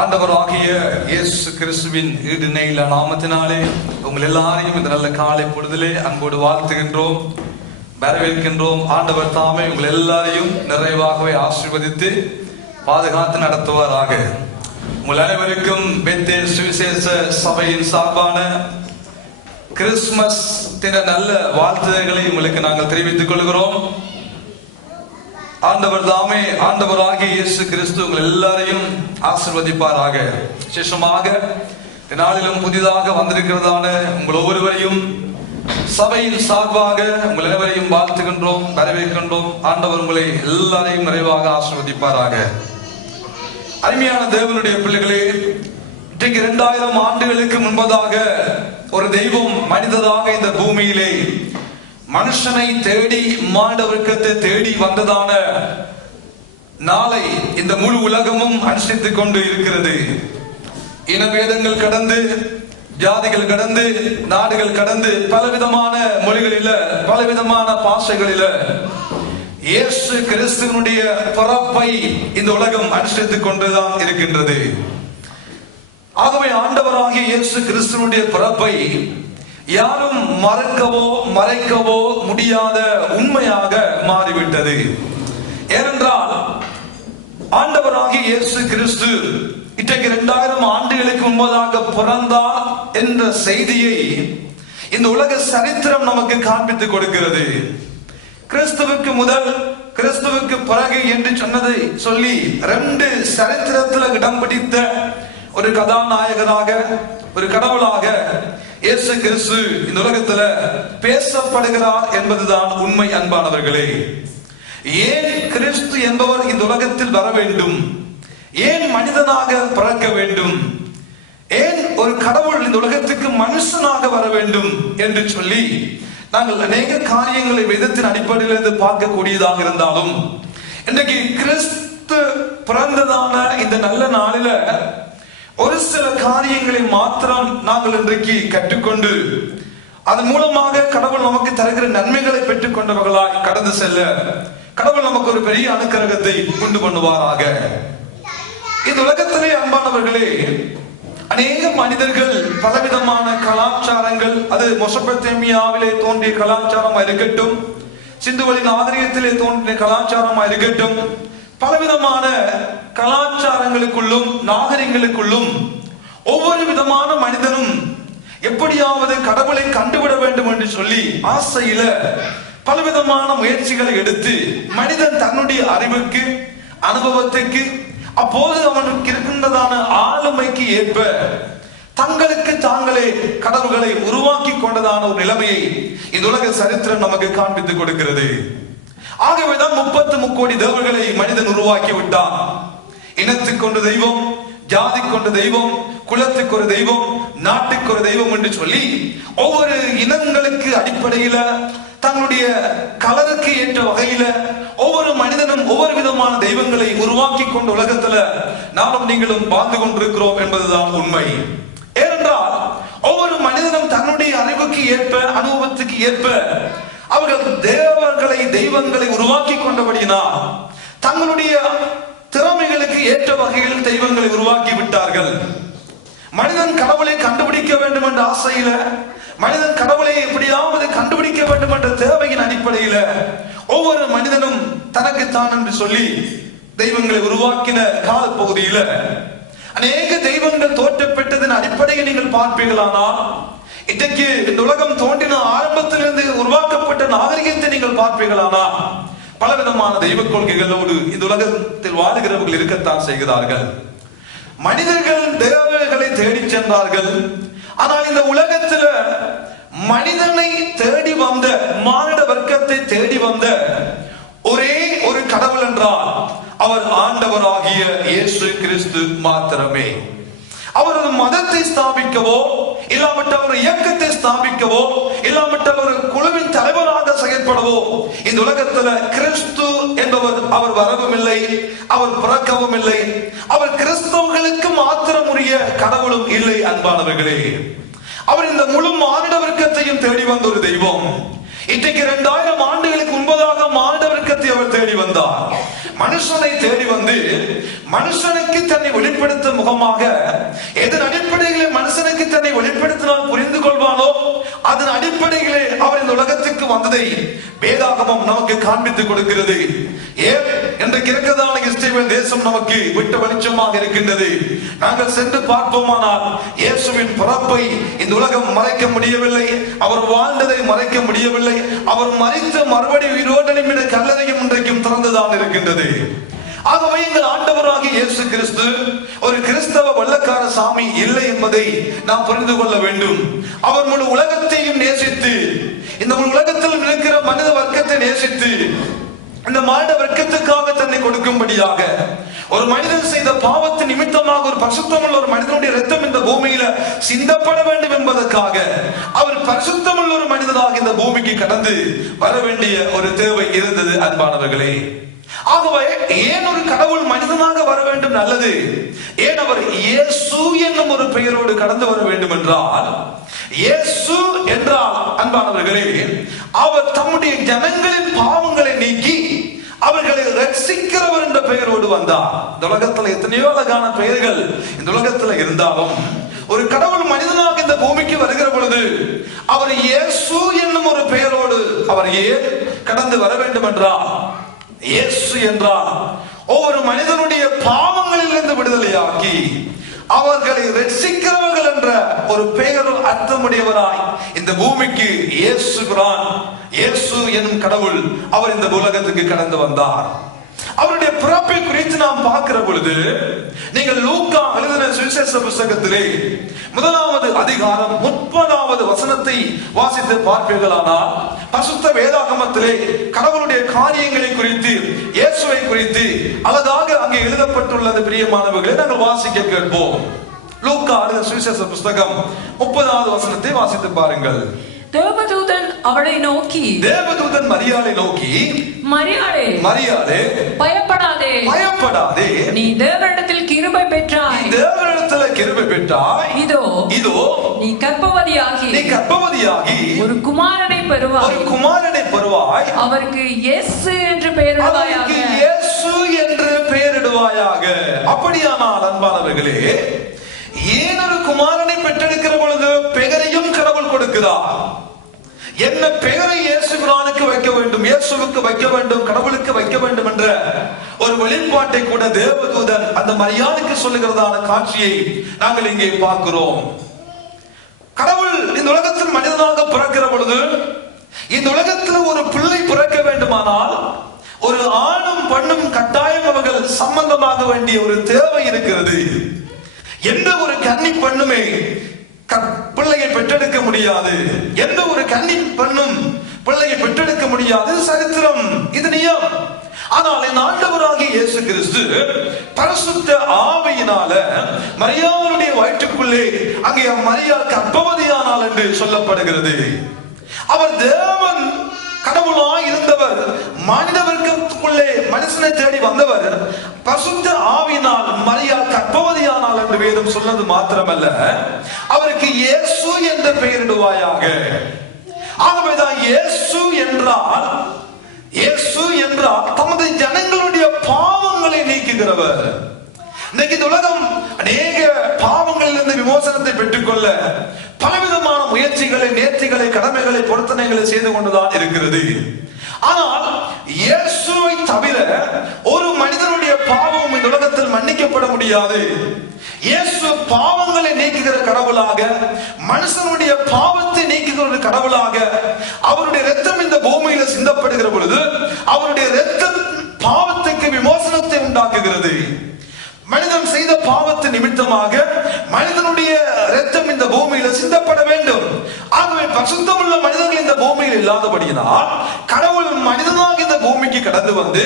ஆண்டவராகிய இயேசு கிறிஸ்துவின் ஈடுணையில நாமத்தினாலே உங்கள் எல்லாரையும் இந்த நல்ல காலை பொழுதிலே அன்போடு வாழ்த்துகின்றோம், வரவேற்கின்றோம். ஆண்டவர் தாமே உங்கள் எல்லாரையும் நிறைவாகவே ஆசீர்வதித்து பாதுகாத்து நடத்துவாராக. உங்கள் அனைவருக்கும் பெத்தேல் சுவிசேஷ சபையின் சார்பான கிறிஸ்துமஸ் தின நல்ல வாழ்த்துதல்களை உங்களுக்கு நாங்கள் தெரிவித்துக் கொள்கிறோம். ஆண்டவர் தாமே, ஆண்டவராகிய இயேசு கிறிஸ்து உங்கள் எல்லாரையும் ஆசீர்வதிப்பாராக. விசேஷமாக நாளிலும் புதிதாக வந்திருக்கிறதான உங்கள் ஒவ்வொருவரையும் சபையின் சார்பாக உங்கள் அனைவரையும் வாழ்த்துகின்றோம், வரவேற்கின்றோம். ஆண்டவர் உங்களை எல்லாரையும் நிறைவாக ஆசீர்வதிப்பாராக. அருமையான தேவனுடைய பிள்ளைகளே, இன்றைக்கு 2000 ஆண்டுகளுக்கு முன்பதாக ஒரு தெய்வம் மனிதராக இந்த பூமியிலே மனுஷனை தேடி மாண்டவர்க்கத்தை தேடி வந்ததான நாளை இந்த முழு உலகமும் அனுஷ்டித்துக் கொண்டு இருக்கிறது. இனபேதங்கள் கடந்து, ஜாதிகள் கடந்து, நாடுகள் கடந்து, பலவிதமான மொழிகளில, பலவிதமான பாஷைகளில இயேசு கிறிஸ்துவனுடைய பிறப்பை இந்த உலகம் அனுஷ்டித்துக் கொண்டுதான் இருக்கின்றது. ஆகவே ஆண்டவராகிய இயேசு கிறிஸ்துவனுடைய பிறப்பை யாரும் மறக்கவோ மறைக்கவோ முடியாத உண்மையாக மாறிவிட்டது. ஏனென்றால் ஆண்டவராகிய இயேசு கிறிஸ்து இன்றைக்கு 2000 ஆண்டுகளுக்கு முன்பதாக பிறந்தார் என்ற செய்தியை இந்த உலக சரித்திரம் நமக்கு காண்பித்துக் கொடுக்கிறது. கிறிஸ்துவுக்கு முதல், கிறிஸ்துவுக்கு பிறகு என்று சொன்னதை சொல்லி 2 சரித்திரத்தில் இடம் பிடித்த ஒரு கதாநாயகராக, ஒரு கடவுளாக இயேசு கிறிஸ்து இந்த உலகத்துல பேசப்படுகிறார் என்பதுதான் உண்மை. அன்பானவர்களே, ஏன் கிறிஸ்து என்பவர் இந்த உலகத்தில் வர வேண்டும்? ஏன் மனிதனாக பிறக்க வேண்டும்? ஏன் ஒரு கடவுள் இந்த உலகத்துக்கு மனுஷனாக வர வேண்டும் என்று சொல்லி நாங்கள் அநேக காரியங்களை வேதத்தின் அடிப்படையில் இருந்து பார்க்கக்கூடியதாக இருந்தாலும், இன்றைக்கு கிறிஸ்து பிறந்ததான இந்த நல்ல நாளில ஒரு சில காரியங்களை மாத்திரம் நாங்கள் இன்றைக்கு கற்றுக்கொண்டு அதன் மூலமாக கடவுள் நமக்கு தருகிற நன்மைகளை பெற்றுக் கொண்டவர்களாய் கடந்து செல்ல கடவுள் நமக்கு ஒரு பெரிய அனுக்கிரகத்தை உண்டு பண்ணுவாராக. இந்த உலகத்திலே அன்பானவர்களே, அநேக மனிதர்கள் பலவிதமான கலாச்சாரங்கள், அது மெசொப்பொத்தேமியாவிலே தோன்றிய கலாச்சாரமா இருக்கட்டும், சிந்துவெளி நாகரிகத்திலே தோன்றிய கலாச்சாரமா இருக்கட்டும், பலவிதமான கலாச்சாரங்களுக்குள்ளும் நாகரிகங்களுக்குள்ளும் ஒவ்வொரு விதமான மனிதனும் எப்படியாவது கடவுளை கண்டுவிட வேண்டும் என்று சொல்லி ஆசையில பலவிதமான முயற்சிகளை எடுத்து மனிதன் தன்னுடைய அறிவுக்கு, அனுபவத்துக்கு, அப்போது அவனுக்கு இருக்கின்றதான ஆளுமைக்கு ஏற்ப தங்களுக்கு தாங்களே கடவுள்களை உருவாக்கி கொண்டதான ஒரு நிலைமையை இந்த உலக சரித்திரம் நமக்கு காண்பித்துக் கொடுக்கிறது. ஆகவேதான் 33 கோடி தேவர்களை மனிதன் உருவாக்கி விட்டான். இனத்துக்கு ஒரு தெய்வம், ஜாதிக்கு ஒரு தெய்வம், குலத்துக்கு ஒரு தெய்வம், நாட்டுக்கு ஒரு தெய்வம் என்று சொல்லி ஒவ்வொரு இனங்களுக்கு அடிப்படையில தங்களுடைய கலருக்கு ஏற்ற வகையில ஒவ்வொரு மனிதனும் ஒவ்வொரு விதமான தெய்வங்களை உருவாக்கி கொண்ட உலகத்துல நானும் நீங்களும் வாழ்ந்து கொண்டிருக்கிறோம் என்பதுதான் உண்மை. ஏனென்றால் ஒவ்வொரு மனிதனும் தன்னுடைய அறிவுக்கு ஏற்ப, அனுபவத்துக்கு ஏற்ப அவர்கள் தேவர்களை, தெய்வங்களை உருவாக்கி கொண்டபடியினால் தங்களுடைய திறமைகளுக்கு ஏற்ற வகையில் தெய்வங்களை உருவாக்கி விட்டார்கள். மனிதன் கடவுளை கண்டுபிடிக்க வேண்டும் என்ற ஆசையில, மனிதன் கடவுளை எப்படியாவது கண்டுபிடிக்க வேண்டும் என்ற தேவையின் அடிப்படையில ஒவ்வொரு மனிதனும் தனக்குத்தான் என்று சொல்லி தெய்வங்களை உருவாக்கின காலப்பகுதியில அநேக தெய்வங்கள் தோற்றப்பட்டதன் அடிப்படையில் நீங்கள் பார்ப்பீர்களானால், இன்றைக்கு இந்த உலகம் தோன்றின ஆரம்பத்திலிருந்து உருவாக்கப்பட்ட நாகரிகத்தை நீங்கள் பார்ப்பீர்களானா பலவிதமான தெய்வ கொள்கைகளோடு இந்த உலகத்தில் வாழுகிறவர்கள் இருக்கத்தான் செய்கிறார்கள். மனிதர்கள் தேவர்களை தேடி சென்றார்கள். ஆனால் இந்த உலகத்துல மனிதனை தேடி வந்த, மானிட வர்க்கத்தை தேடி வந்த ஒரே ஒரு கடவுள் என்றால் அவர் ஆண்டவராகிய இயேசு கிறிஸ்து மாத்திரமே. அவர் ஒரு மதத்தை ஸ்தாபிக்கவோ, இல்லாவிட்டால் ஒரு இயக்கத்தை ஸ்தாபிக்கவோ, இல்லாவிட்டால் ஒரு குழுவின் தலைவராக செயல்படவோ இந்த உலகத்துல கிறிஸ்து என்பவர் அவர் வரவும் இல்லை, அவர் பிறக்கவும் இல்லை. அவர் கிறிஸ்தவர்களுக்கு மாத்திரம் உரிய கடவுளும் இல்லை. அன்பானவர்களே, அவர் இந்த முழு மானிட வர்க்கத்தையும் தேடி வந்த ஒரு தெய்வம். இன்றைக்கு 2000 ஆண்டுகளுக்கு முன்பதாக மானிட வர்க்கத்தை அவர் தேடி வந்தார். மனுஷனை தேடி வந்து மனுஷனுக்கு தன்னை வெளிப்படுத்தும் முகமாக எதன் அடிப்படையிலே மனுஷனுக்கு தன்னை வெளிப்படுத்தினால் புரிந்து கொள்வானோ அதன் அடிப்படையிலே அவர் இந்த உலகத்துக்கு வந்ததை வேதாகமம் நமக்கு காண்பித்துக் கொடுக்கிறது. ஏன் இன்றைக்கு இருக்கிறதான இஸ்ரவேல் தேசம் நமக்கு விட்ட வெளிச்சமாக இருக்கின்றது. நாங்கள் சென்று பார்ப்போமானால் இயேசுவின் பிறப்பை இந்த உலகம் மறைக்க முடியவில்லை, அவர் வாழ்ந்ததை மறைக்க முடியவில்லை, அவர் மரித்த மறுபடி உயிரோடு எழும்பின கல்லறையும் இன்றைக்கும் திறந்துதான் இருக்கின்றது. ஆகவே இந்த ஆண்டவராகிய இயேசு கிறிஸ்து ஒரு கிறிஸ்தவ வல்லக்கார சாமி இல்லை என்பதை நாம் புரிந்து கொள்ள வேண்டும். அவர் முழு உலகத்தையும் நேசித்து, இந்த முழு உலகத்தில் இருக்கிற மனித வர்க்கத்தை நேசித்து, இந்த மானிட வர்க்கத்துக்காக தன்னை கொடுக்கும்படியாக, ஒரு மனிதன் செய்த பாவத்தின் நிமித்தமாக ஒரு பரிசுத்தமுள்ள ஒரு மனிதனுடைய இரத்தம் இந்த பூமியில சிந்தப்பட வேண்டும் என்பதற்காக அவர் பரிசுத்தமுள்ள ஒரு மனிதனாக இந்த பூமிக்கு கடந்து வர வேண்டிய ஒரு தேவை இருந்தது. அன்பானவர்களே, ஆகவே ஏன் ஒரு கடவுள் மனிதனாக வர வேண்டும்? நல்லது. ஏன் அவர் இயேசு என்னும் ஒரு பெயரோடு கடந்து வர வேண்டும் என்றால், இயேசு என்றால் அன்பானவர்களே, அவர் தம்முடைய ஜனங்களின் பாவங்களை நீக்கி அவர்களை ரட்சிக்கிறவர் என்ற பெயரோடு வந்தார். இந்த உலகத்துல எத்தனையோ அழகான பெயர்கள் இந்த உலகத்துல இருந்தாலும் ஒரு கடவுள் மனிதனாக இந்த பூமிக்கு வருகிற பொழுது அவர் இயேசு என்னும் ஒரு பெயரோடு அவர் ஏன் கடந்து வர வேண்டும் என்றால், இயேசு என்றால் ஒவ்வொரு மனிதனுடைய பாவங்களிலிருந்து விடுதலையாக்கி அவர்களை ரட்சிக்கிறவர்கள் என்ற ஒரு பெயர் அர்த்தமுடையவராய் இந்த பூமிக்கு இயேசுகிறான். இயேசு என்னும் கடவுள் அவர் இந்த உலகத்துக்கு கடந்து வந்தார். அவருடைய பிறப்பை குறித்து நாம் பார்க்கிற பொழுது, நீங்கள் லூக்கா எழுதின சுவிசேஷ புத்தகத்திலே 1வது அதிகாரம் 30வது வசனத்தை வாசித்து பார்ப்பீர்களானால், பரிசுத்த வேதாகமத்திலே கடவுளுடைய காரியங்களை குறித்து, இயேசுவை குறித்து அழகாக அங்கே எழுதப்பட்டுள்ளது. பிரியமானவர்களை நாங்கள் வாசிக்க கேட்போம். லூக்கா எழுதின சுவிசேஷ புத்தகம் 30வது வசனத்தை வாசித்து பாருங்கள். தேவதூதன் அவளை நோக்கி, தேவதூதன் மரியாளை நோக்கி, மரியாளே, மரியாளே, பயப்படாதே, பயப்படாதே, நீ தேவனிடத்தில் கிருபை பெற்றாய், தேவனிடத்தில் கிருபை பெற்றாய், இதோ இதோ நீ கர்ப்பவதியாகி ஒரு குமாரனை பெறுவாய், அவருக்கு இயேசு என்று பெயரிடுவாயாக, இயேசு என்று பெயரிடுவாயாக. அப்படியானால் அன்பானவர்களே, ஏன் ஒரு குமாரனை பெற்றெடுக்கிற பொழுது பெயரையும் கடவுள் கொடுக்கிறார். என்ன பெயரை இயேசுக்கு வைக்க வேண்டும், இயேசுவுக்கு வைக்க வேண்டும், கடவுளுக்கு வைக்க வேண்டும் என்ற ஒரு வெளிப்பாட்டை கூட தேவதூதன் அந்த மரியாதைக்கு சொல்லுகிறதான காட்சியை நாங்கள் இங்கே பார்க்கிறோம். கடவுள் இந்த உலகத்தில் மனிதனாக பிறக்கிற பொழுது, இந்த உலகத்தில் ஒரு பிள்ளை பிறக்க வேண்டுமானால் ஒரு ஆணும் பெண்ணும் கட்டாயம் அவர்கள் சம்பந்தமாக வேண்டிய ஒரு தேவை இருக்கிறது. எந்த ஒரு கன்னி பெண்ணுமே பிள்ளையை பெற்றெடுக்க முடியாது, எந்த ஒரு கன்னி பெண்ணும் பிள்ளையை பெற்றெடுக்க முடியாது. சரித்திரம், இது நியம். ஆனால் என் ஆண்டவராகிய இயேசு கிறிஸ்து பரிசுத்த ஆவியினால மரியாளுடைய வயிற்றுக்குள்ளே அங்கே மரியாள் கர்ப்பவதியானாள் என்று சொல்லப்படுகிறது. அவர் தேவன் கடவுளாய் இருந்தவர், மனித வர்க்கத்துக்குள்ளே மனுஷனை தேடி வந்தவர். பரிசுத்த ஆவியினால் மரியாள் கர்ப்பவதியானாள் என்று வேதம் சொன்னது மாத்திரமல்ல, அவருக்கு இயேசு என்ற பெயரிடுவாயாக. ஆகவேதான் இயேசு என்றால், இயேசு என்றால் தமது ஜனங்களுடைய பாவங்களை நீக்குகிறவர். இன்னைக்கு இந்த உலகம் அநேக பாவங்களிலிருந்து விமோசனத்தை பெற்றுக்கொள்ள பலவிதமான முயற்சிகளை, நேர்த்திகளை, கடமைகளை, பொருத்தனைகளை செய்து கொண்டுதான் இருக்கிறது. ஆனால் இயேசுவை தவிர ஒரு மனிதனுடைய பாவம் இந்த உலகத்தில் மன்னிக்கப்பட முடியாது. இயேசு பாவங்களை நீக்குகிற கடவுளாக, மனுஷனுடைய பாவத்தை நீக்குகிற ஒரு கடவுளாக, அவருடைய இரத்தம் இந்த பூமியில சிந்தப்படுகிற பொழுது அவருடைய இரத்தம் பாவத்துக்கு விமோசனத்தை உண்டாக்குகிறது. மனிதன் செய்த பாவத்தின் நிமித்தமாக மனிதனுடைய இரத்தம் இந்த பூமியில சிந்தப்பட வேண்டும். ஆகவே பரிசுத்தமுள்ள மனிதர்கள் இந்த பூமியில் இல்லாதபடியினால் கடவுள் மனிதனாக இந்த பூமிக்கு கடந்து வந்து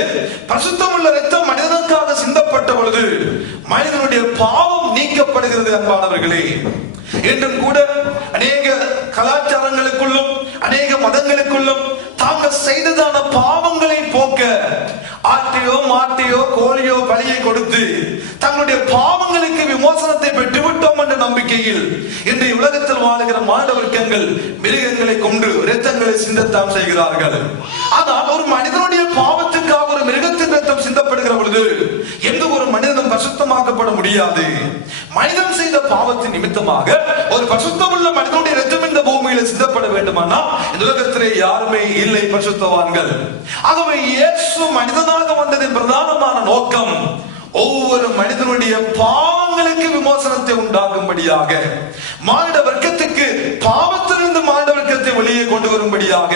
பரிசுத்தமுள்ள இரத்தம் மனிதனுக்காக சிந்தப்பட்ட பொழுது மனிதனுடைய பாவம் நீக்கப்படுகிறது. அன்பானவர்களே, என்றும் கூட அநேக கலாச்சாரங்களுக்குள்ளும் அநேக மதங்களுக்குள்ளும் தாங்கள் செய்ததான பாவங்களை போக்க ஆட்டையோ மாட்டையோ கோழியோ பலியை கொடுத்து தங்களுடைய பாவங்களுக்கு விமோசனத்தை பெற்றுவிட்டோம் என்ற நம்பிக்கையில் இன்றைய உலகத்தில் வாழுகிற மானிட வர்க்கங்கள் மிருகங்களை கொண்டு இரத்தங்களை சிந்தத்தான் செய்கிறார்கள். ஆனால் ஒரு மனிதனுடைய பாவத்துக்காக சாப்பிட முடியாது. மனிதன் செய்த பாவத்தின் நிமித்தமாக ஒரு பரிசுத்தமுள்ள மனிதனுடைய இரத்தம் இந்த பூமியில சிந்தப்பட வேண்டுமானா இந்த உலகத்திலே யாருமே இல்லை பரிசுத்தவான்கள். ஆகவே இயேசு மனிதனாக வந்ததின் பிரதானமான நோக்கம் ஒவ்வொரு மனிதனுடைய பாவங்களுக்கு விமோசனத்தை உண்டாக்கும்படியாக, மானிட வர்க்கத்துக்கு பாவத்திலிருந்து மானிட வர்க்கத்தை வெளியே கொண்டு வரும்படியாக,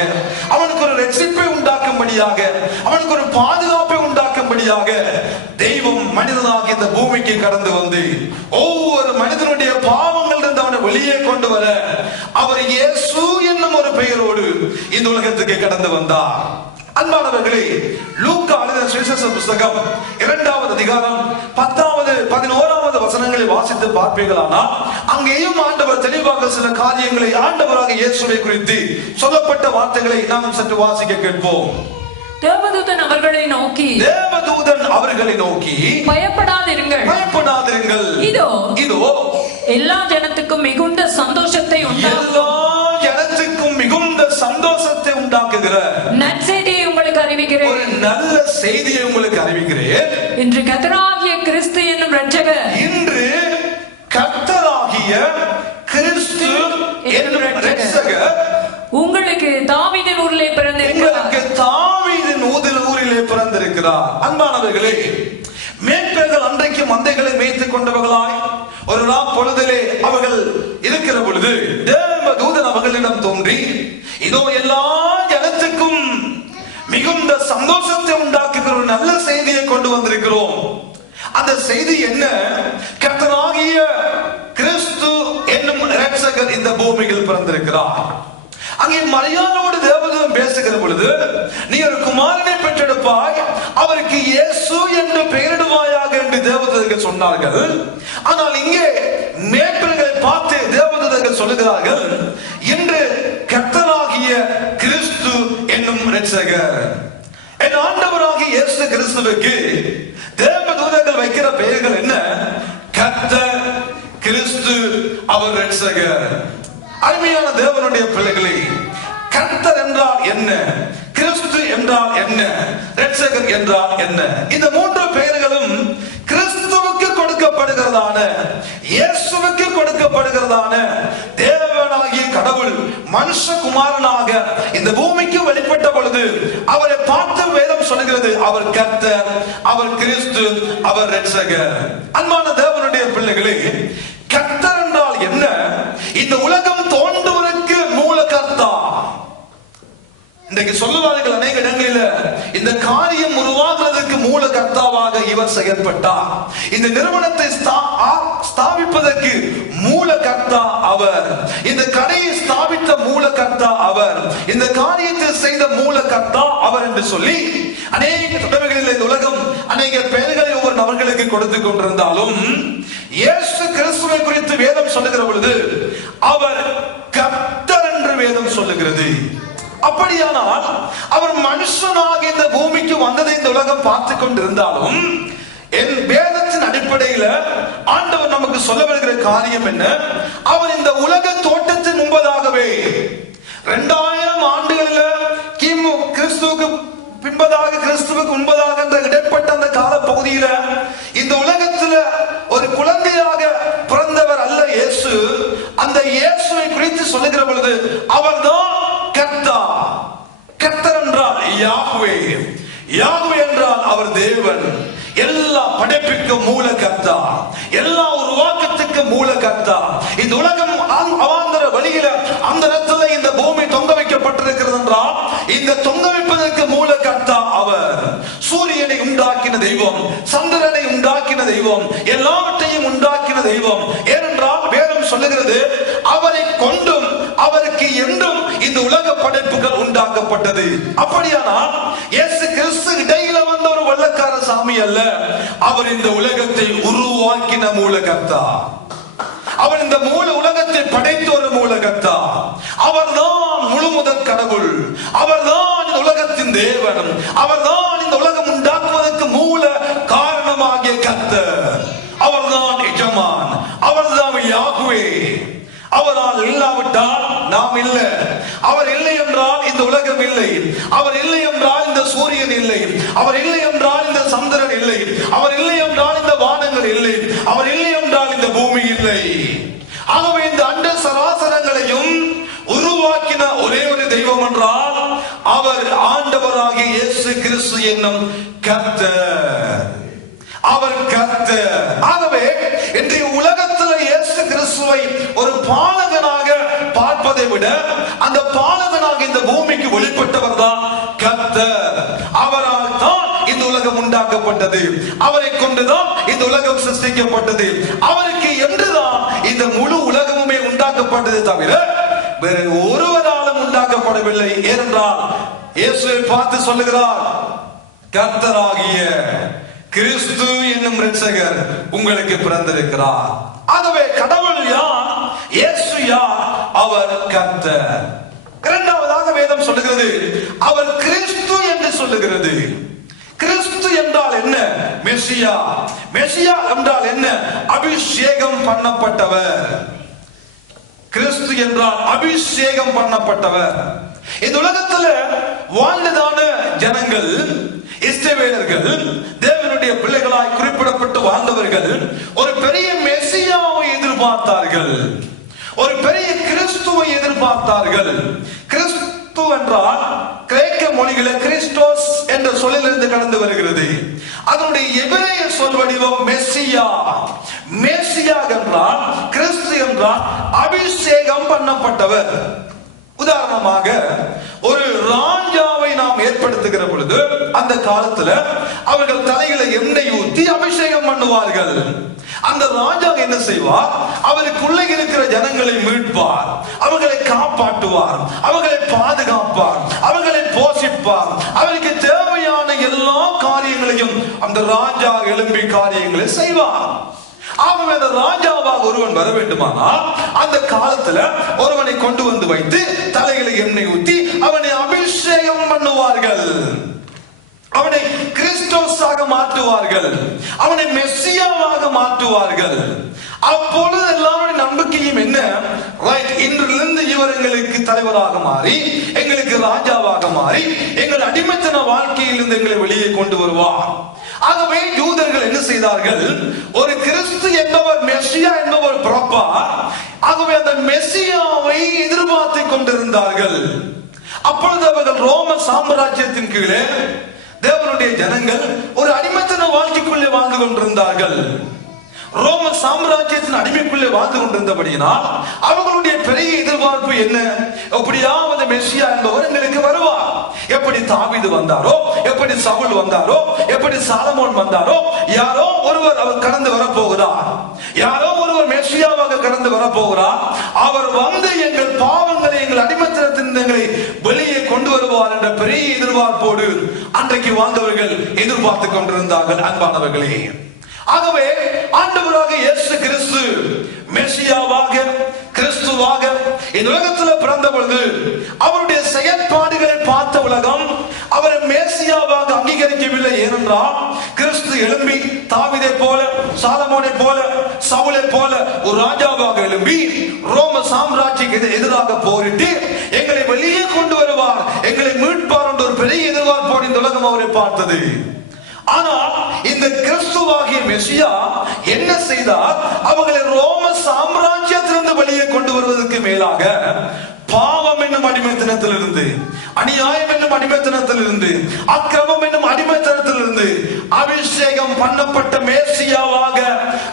அவனுக்கு ஒரு ரட்சிப்பை உண்டாக்கும்படியாக, அவனுக்கு ஒரு பாதுகாப்பை உண்டாக்கும்படியாக தெய்வம் மனிதனாக இந்த பூமிக்கு கடந்து வந்து ஒவ்வொரு மனிதனுடைய பாவங்களிலிருந்து அவனை வெளியே கொண்டு வர அவர் இயேசு என்னும் ஒரு பெயரோடு இந்த உலகத்துக்கு கடந்து வந்தார். அன்பானவர்களே, லூக்கா எழுதின சுவிசேஷ புத்தகம் 2வது அதிகாரம் 10வது 11வது வசனங்களை வாசித்து பார்ப்பீர்களானால் அங்கேயும் ஆண்டவர் தெளிவாக சில காரியங்களை ஆண்டவராக இயேசுவை குறித்து சொல்லப்பட்ட வார்த்தைகளை நாம் சற்று வாசிக்க கேட்போம். தேவதூதன் அவர்களை நோக்கி பயப்படாதிருங்கள், இதோ எல்லா ஜனத்துக்கும் மிகுந்த சந்தோஷத்தை உண்டாக்குகிற நற்செய்தியை உங்களுக்கு அறிவிக்கிறேன். ஒரு நல்ல செய்தியை உங்களுக்கு அறிவிக்கிறேன். இன்று கர்த்தராகிய கிறிஸ்து என்னும் இரட்சகர், இன்று கர்த்தராகிய கிறிஸ்து என்னும் இரட்சகர் உங்களுக்கு தாவீதின் ஊரிலே பிறந்திருக்கிறார். அன்பானவர்களே, மேய்ப்பர்கள் அன்றைக்கு மந்தைகளை மேய்த்துக் கொண்டவர்களாய் ஒரு நாள் பொழுதிலே அவர்கள் இருக்கிற பொழுது தேவதூதன் அவர்களிடம் தோன்றி, இதோ எல்லா ஜனத்துக்கும் மிகுந்த சந்தோஷத்தை உண்டாக்குகிற ஒரு நல்ல செய்தியை கொண்டு வந்திருக்கிறோம். அந்த செய்தி என்ன? கர்த்தராகிய கிறிஸ்து என்னும் இரட்சகர் இந்த பூமியில் பிறந்திருக்கிறார். அங்கே மரியாளோடு தேவதூதன் பேசுகிற பொழுது, நீ ஒரு குமாரனை பெற்றெடுப்பாய், அவருக்கு இயேசு என்று பெயரிடுவாயாக என்று தேவதூதர்கள் சொன்னார்கள். ஆனால் இங்கே மேய்ப்பர்களை பார்த்து தேவதூதர்கள் சொல்லுகிறார்கள், இன்று கர்த்தராகிய கிறிஸ்து என்னும் இரட்சகர். என் ஆண்டவராகிய இயேசு கிறிஸ்துவுக்கு தேவதூதர்கள் வைக்கிற பெயர்கள் என்ன? கர்த்தர், கிறிஸ்து, அவர் இரட்சகர். அருமையான தேவனுடைய பிள்ளைகளே, கர்த்தர் என்றால் என்ன, கிறிஸ்து என்றால் என்ன, இரட்சகர் என்றால் என்ன? இந்த மூன்று பெயர்களும் கிறிஸ்துவுக்கு கொடுக்கப்படுகிறதான, இயேசுவுக்கு கொடுக்கப்படுகிறதான தேவனாகிய கடவுள் மனுஷகுமாரனாக இந்த பூமிக்கு வெளிப்பட்ட பொழுது அவரை பார்த்து வேதம் சொல்லுகிறது, அவர் கர்த்தர், அவர் கிறிஸ்து, அவர் இரட்சகர். அன்பான தேவனுடைய பிள்ளைகளே, கர்த்தர் என்றால் என்ன? இந்த உலகம் தோன்றுவதற்கு மூல கர்த்தா. இன்றைக்கு சொல்லுவார்கள் அநேக இடங்களில், இந்த காரியம் உருவாகிறதுக்கு மூல கர்த்தாவாக இவர் செயல்பட்டார், இந்த நிறுவனத்தை ஸ்தாபிப்பதற்கு மூல கர்த்தா அவர், இந்த கடையை ஸ்தாபித்த மூல கர்த்தா அவர், இந்த காரியத்தை செய்த மூல கர்த்தா அவர் என்று சொல்லி அநேக தடவைகளில் இந்த உலகம் அநேக பெயர்களை ஒவ்வொரு நபர்களுக்கு கொடுத்து கொண்டிருந்தாலும், இயேசு கிறிஸ்துவை குறித்து வேதம் சொல்லுகிற பொழுது அவர் கர்த்தர் என்று வேதம் சொல்லுகிறது. அப்படியானால் அவர் மனுஷனாக இந்த பூமிக்கு வந்ததை இந்த உலகம் பார்த்து கொண்டிருந்தாலும், என் வேதத்தின் அடிப்படையில் ஆண்டவர் நமக்கு சொல்ல வருகிற காரியம் என்ன? அவர் இந்த உலக தோட்டத்தின் முன்பதாகவே 2000 ஆண்டுகளில் கிமு கிறிஸ்துவுக்கு பின்பதாக, கிறிஸ்துவுக்கு முன்பதாக அந்த இடைப்பட்ட அந்த கால பகுதியில இந்த உலகத்துல ஒரு குழந்தையாக பிறந்தவர் அல்ல இயேசு. அந்த இயேசுவை குறித்து சொல்லுகிற பொழுது அவர்தான் கர்த்தர். கர்த்தர் என்றால் யாஹ்வே, யாஹ்வே என்றால் அவர் தேவன், எல்லா படைப்புக்கும் மூல கர்த்தா, எல்லா உருவாக்கத்துக்கு மூல கர்த்தா. இந்த உலகம் அவாந்தர வழியில அந்த இடத்துல இந்த பூமி தொங்க வைக்கப்பட்டிருக்கிறது என்றால் இந்த தொங்க வைப்பதற்கு மூல கர்த்தா அவர். சூரியனை உண்டாக்கின தெய்வம், சந்திரனை உண்டாக்கின தெய்வம், எல்லாவற்றையும் உண்டாக்கின தெய்வம். ஏனென்றால் வேதம் சொல்லுகிறது, அவரை கொண்டும் அவருக்கு என்றும் இந்த உலக படைப்புகள் உண்டாக்கப்பட்டது. அப்படியானால் இயேசு கிறிஸ்து இடையில வந்த ஒரு வெள்ளக்கார சாமி அல்ல, அவர் இந்த உலகத்தை உருவாக்கின மூல கர்த்தா. அவர் இந்த மூல உலகத்தை படைத்த ஒரு மூல கர்த்தா. அவர்தான் முழு முதல் கடவுள், அவர்தான் இந்த உலகத்தின் தேவன், அவர்தான் இந்த உலகம் உண்டாக்குவதற்கு மூல காரணமாகிய கர்த்தர். அவர்தான் எஜமான், அவர்தான் யாஹ்வே. அவரால் இல்லாவிட்டால் நாம் இல்லை, அவர் இல்லை என்றால் இந்த உலகம் இல்லை, அவர் இல்லை என்றால் இந்த சூரியன் இல்லை, அவர் இல்லை என்றால் இந்த சந்திரன் இல்லை, அவர் இல்லை என்றால் இந்த வானங்கள் இல்லை, இயேசு கிறிஸ்து என்னும் கர்த்தர். அவர் கர்த்தர். ஆகவே இன்றைய உலகத்தில் இயேசு கிறிஸ்துவை ஒரு பாலகனாக பார்ப்பதை விட அந்த பாலகனாக இந்த பூமிக்கு வெளிப்பட்டவர் தான் கர்த்தர். அவரால் தான் இந்த உலகம் உண்டாக்கப்பட்டது. அவரை கொண்டுதான் இந்த உலகம் சிருஷ்டிக்கப்பட்டது. அவருக்கு என்றுதான் இந்த முழு உலகமுமே உண்டாக்கப்பட்டது தவிர வேறு ஒருவராலும் உண்டாக்கப்படவில்லை. ஏனென்றால் இயேசுவை பார்த்து சொல்லுகிறார், கர்த்தராகிய கிறிஸ்து என்னும் இரட்சகர் உங்களுக்கு பிறந்திருக்கிறார். ஆகவே கடவுள் யார், இயேசு யார்? அவர் கர்த்தர். இரண்டாவதாக வேதம் சொல்லுகிறது அவர் கிறிஸ்து என்று சொல்லுகிறது. கிறிஸ்து என்றால் என்ன? மெசியா. மெசியா என்றால் என்ன? அபிஷேகம் பண்ணப்பட்டவர். கிறிஸ்து என்றால் அபிஷேகம் பண்ணப்பட்டவர். இந்த உலகத்துல வாழ்ந்ததான ஜனங்கள், இஸ்ரவேலர்கள், தேவனுடைய பிள்ளைகளாய் குறிப்பிடப்பட்டு வாழ்ந்தவர்கள் ஒரு பெரிய மெசியாவை எதிர்பார்த்தார்கள், ஒரு பெரிய கிறிஸ்துவை எதிர்பார்த்தார்கள். கிறிஸ்து என்றால் கிரேக்க மொழியில கிறிஸ்டோஸ் என்ற சொல்லிலிருந்து கடந்து வருகிறது. அதனுடைய எபிரேய சொல் வடிவம் மெசியா. மெசியா என்றால், கிறிஸ்து என்றால் அபிஷேகம் பண்ணப்பட்டவர். உதாரணமாக ஒரு ராஜாவை நாம் ஏற்படுத்துகிற பொழுது அந்த காலத்துல அவர்கள் தலையில எண்ணெய் ஊற்றி அபிஷேகம் பண்ணுவார்கள். அந்த ராஜா என்ன செய்வார்? அவருக்குள்ள இருக்கிற ஜனங்களை மீட்பார், அவர்களை காப்பாற்றுவார், அவர்களை பாதுகாப்பார், அவர்களை போஷிப்பார். அவருக்கு தேவையான எல்லா காரியங்களையும் அந்த ராஜா எழும்பி காரியங்களை செய்வார். ஆகவே அந்த ராஜாவாக ஒருவன் வர வேண்டுமானால் அந்த காலத்துல ஒருவனை கொண்டு வந்து வைத்து தலையில எண்ணெய் ஊற்றி அவனை அபிஷேகம் பண்ணுவார்கள், அவனை கிறிஸ்தோஸாக மாற்றுவார்கள், அவனை மெஸ்ஸியாவாக மாற்றுவார்கள். அப்பொழுது எல்லாருடைய நம்பிக்கையும் என்ன? ரைட், இன்றிலிருந்து இவர் எங்களுக்கு தலைவராக மாறி, எங்களுக்கு ராஜாவாக மாறி, எங்கள் அடிமைத்தன வாழ்க்கையிலிருந்து எங்களை வெளியே கொண்டு வருவார். ஆகவே யூதர்கள் என்ன செய்தார்கள்? ஒரு கிறிஸ்து என்பவர், மெஸ்ஸியா என்பவர் பிறப்பார். ஆகவே அந்த மெஸ்ஸியாவை எதிர்பார்த்து கொண்டிருந்தார்கள். அப்பொழுது அவர்கள் ரோம சாம்ராஜ்யத்தின் கீழே தேவனுடைய ஜனங்கள் ஒரு அடிமைத்தன வாழ்க்கைக்குள்ளே வாழ்ந்து கொண்டிருந்தார்கள். ரோம சாம்ராஜ்யத்தின் அடிமைக்குள்ளே வாழ்ந்து கொண்டிருந்தபடியினால் அவர்களுடைய பெரிய எதிர்பார்ப்பு என்ன? எப்படியாவது மெஸ்ஸியா என்பவர் எங்களுக்கு வருவார். எப்படி தாவீது வந்தாரோ, எப்படி சவுல் வந்தாரோ, எப்படி சாலமோன் வந்தாரோ, யாரோ ஒருவர் அவர் கடந்து வரப்போகிறார், யாரோ ஒருவர் மெஸ்ஸியாவாக கடந்து வரப்போகிறார். அவர் வந்து எங்கள் பாவங்களை, எங்கள் அடிமைத்தனத்தின் எங்களை வெளியே கொண்டு வருவார் என்ற பெரிய எதிர்பார்ப்போடு அன்றைக்கு வாழ்ந்தவர்கள் எதிர்பார்த்து கொண்டிருந்தார்கள். அன்பானவர்களே, ஆகவே ஆண்டவராக இயேசு கிறிஸ்து மெசியாவாக, கிறிஸ்துவாக இந்த உலகத்தில் பிறந்த பொழுது அவருடைய செயற்பாடுகளை பார்த்த உலகம் அவரை மேசியாவாக அங்கீகரிக்கவில்லை. ஏனென்றால் கிறிஸ்து எழும்பி தாவீதை போல, சாலமோனை போல, சவுலை போல ஒரு ராஜாவாக எழும்பி ரோம சாம்ராஜ்யத்துக்கு எதிராக போரிட்டு எங்களை வெளியே கொண்டு வருவார், எங்களை மீட்பார் என்ற ஒரு பெரிய எதிர்பார்ப்போடு இந்த உலகம் அவரை பார்த்தது. ஆனால் இந்த கிறிஸ்துவாகிய மெசியா என்ன செய்தார்? அவர்களை ரோம சாம்ராஜ்யத்திலிருந்து வெளியே கொண்டு வருவதற்கு மேலாக பாவம் என்னும் அடிமைத்தனத்திலிருந்து, அநியாயம் என்னும் அடிமைத்தனத்திலிருந்து, அக்கிரமம் என்னும் அடிமைத்தனத்திலிருந்து அபிஷேகம் பண்ணப்பட்ட மேசியாவாக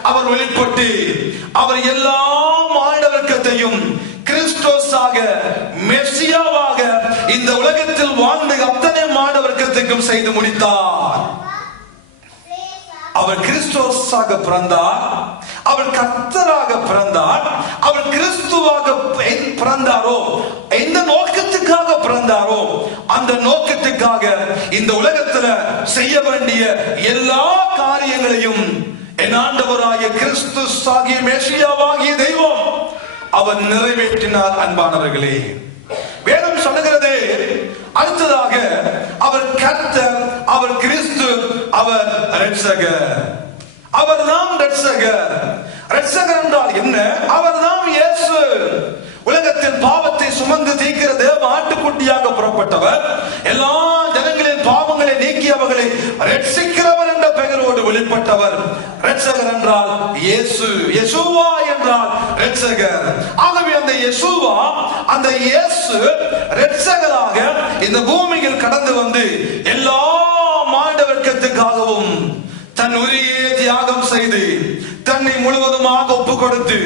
அவர் வெளிப்பட்டு அவர் எல்லா மானிடவர்க்கத்தையும் கிறிஸ்தோஸாக, மெசியாவாக இந்த உலகத்தில் வாழ்ந்த அத்தனை மானிடவர்க்கத்துக்கும் செய்து முடித்தார். அவர் கிறிஸ்துவாக பிறந்தார், அவர் கர்த்தராக பிறந்தார். அவர் கிறிஸ்துவாக பிறந்தாரோ, எந்த நோக்கத்துக்காக பிறந்தாரோ அந்த நோக்கத்துக்காக இந்த உலகத்துல செய்ய வேண்டிய எல்லா காரியங்களையும் என் ஆண்டவராகிய கிறிஸ்து ஆகிய மெசியாவாகிய தெய்வம் அவர் நிறைவேற்றினார். அன்பானவர்களே, வேதம் சொல்லுகிறது அடுத்ததாக அவர் கர்த்தர், அவர் கிறிஸ்து, அவர் இரட்சகர். அவர் தான் இரட்சகர். இரட்சகர் என்றால் என்ன? அவர் தான் இயேசு. உலகத்தின் பாவத்தை சுமந்து தீர்க்கிற தேவ ஆட்டுக்குட்டியாக புறப்பட்டவர், எல்லா ஜனங்களின் பாவங்களை நீக்கி அவர்களை இரட்சிக்கிறவர் என்ற பெயரோடு வெளிப்பட்டவர். இரட்சகர் என்றால் இயேசு, யெசுவா என்றால் இரட்சகர். ஆகவே அந்த யெசுவா, அந்த இயேசு இரட்சகராக இந்த பூமியில் கடந்து வந்து எல்லா மானிட வர்க்கத்துக்காகவும் தன் உயிரையே தியாகம் செய்து தன்னை முழுவதுமாக ஒப்பு கொடுத்து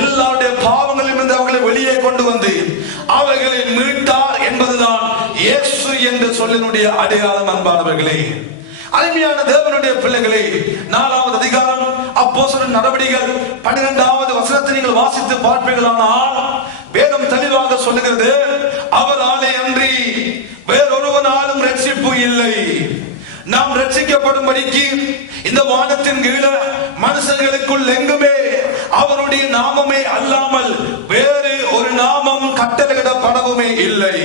எல்லாருடைய பாவங்களிலிருந்து அவர்களை வெளியே கொண்டு வந்து அவர்களை மீட்டார் என்பதுதான் இயேசு என்ற சொல்லினுடைய அடையாளம். அன்பானவர்களே, அருமையான தேவனுடைய பிள்ளைகளே, 4வது அதிகாரம் அப்போஸ்தலர் நடவடிக்கைகள் 12வது வசனத்தை நீங்கள் வாசித்து பார்ப்பீர்களானால் வேதம் தெளிவாக சொல்லுகிறது, அவராலே அன்றி வேறொருவனாலும் ரட்சிப்பு இல்லை. நாம் ரட்சிக்கப்படும்படிக்கு இந்த வானத்தின் கீழே மனுஷர்களுக்குள் எங்குமே அவருடைய நாமமே அல்லாமல் வேறு ஒரு நாமம் கட்டளையிடப்படவுமே இல்லை.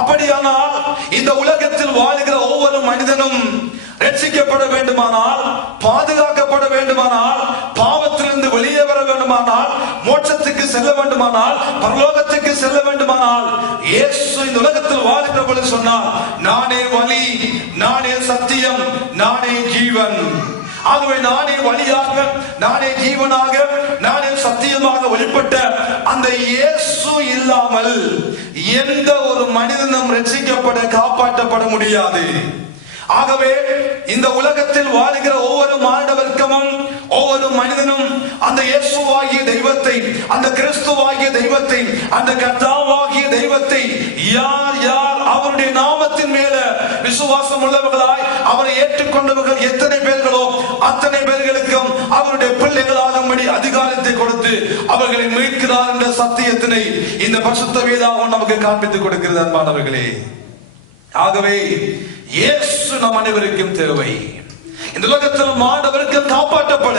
அப்படியானால் இந்த உலகத்தில் வாழுகிற ஒவ்வொரு மனிதனும் ரட்சிக்கப்பட வேண்டுமானால், பாதுகாக்கப்பட வேண்டுமானால், பாவத்திலிருந்து வெளியே வர வேண்டுமானால், மோட்சத்துக்கு செல்ல வேண்டுமானால், பரலோகத்துக்கு செல்ல வேண்டுமானால் இயேசு இந்த உலகத்தில் வாழ்கிற பொழுது சொன்னார், நானே வழி, நானே சத்தியம், நானே ஜீவன். ஆகவே நானே வழியாக, நானே ஜீவனாக, நானே சத்தியமாக வெளிப்பட்ட அந்த இயேசு இல்லாமல் எந்த ஒரு மனிதனும் ரட்சிக்கப்பட, காப்பாற்றப்பட முடியாது. ஆகவே இந்த உலகத்தில் வாழ்கிற ஒவ்வொரு மானிட வர்க்கமும், ஒவ்வொரு மனிதனும் அந்த இயேசுவாகிய தெய்வத்தை, அந்த கிறிஸ்துவாகிய தெய்வத்தை, அந்த கர்த்தாவாகிய தெய்வத்தை யார் யார் அவருடைய நாமத்தின் மேல விசுவாசம் உள்ளவர்களாய் அவரை ஏற்றுக்கொண்டவர்கள் எத்தனை பேர்களோ அத்தனை பேர்களுக்கும் அவருடைய பிள்ளைகளாகும்படி அதிகாரத்தை கொடுத்து அவர்களை மீட்கிறார் என்ற சத்தியத்தினை இந்த பரிசுத்த வேதாகம் நமக்கு காண்பித்துக் கொடுக்கிறது. அன்பானவர்களே, ஆகவே இயேசு நம் அனைவருக்கும் தேவை. இந்த உலகத்தில் மாண்டவருக்கும் காப்பாற்றப்பட,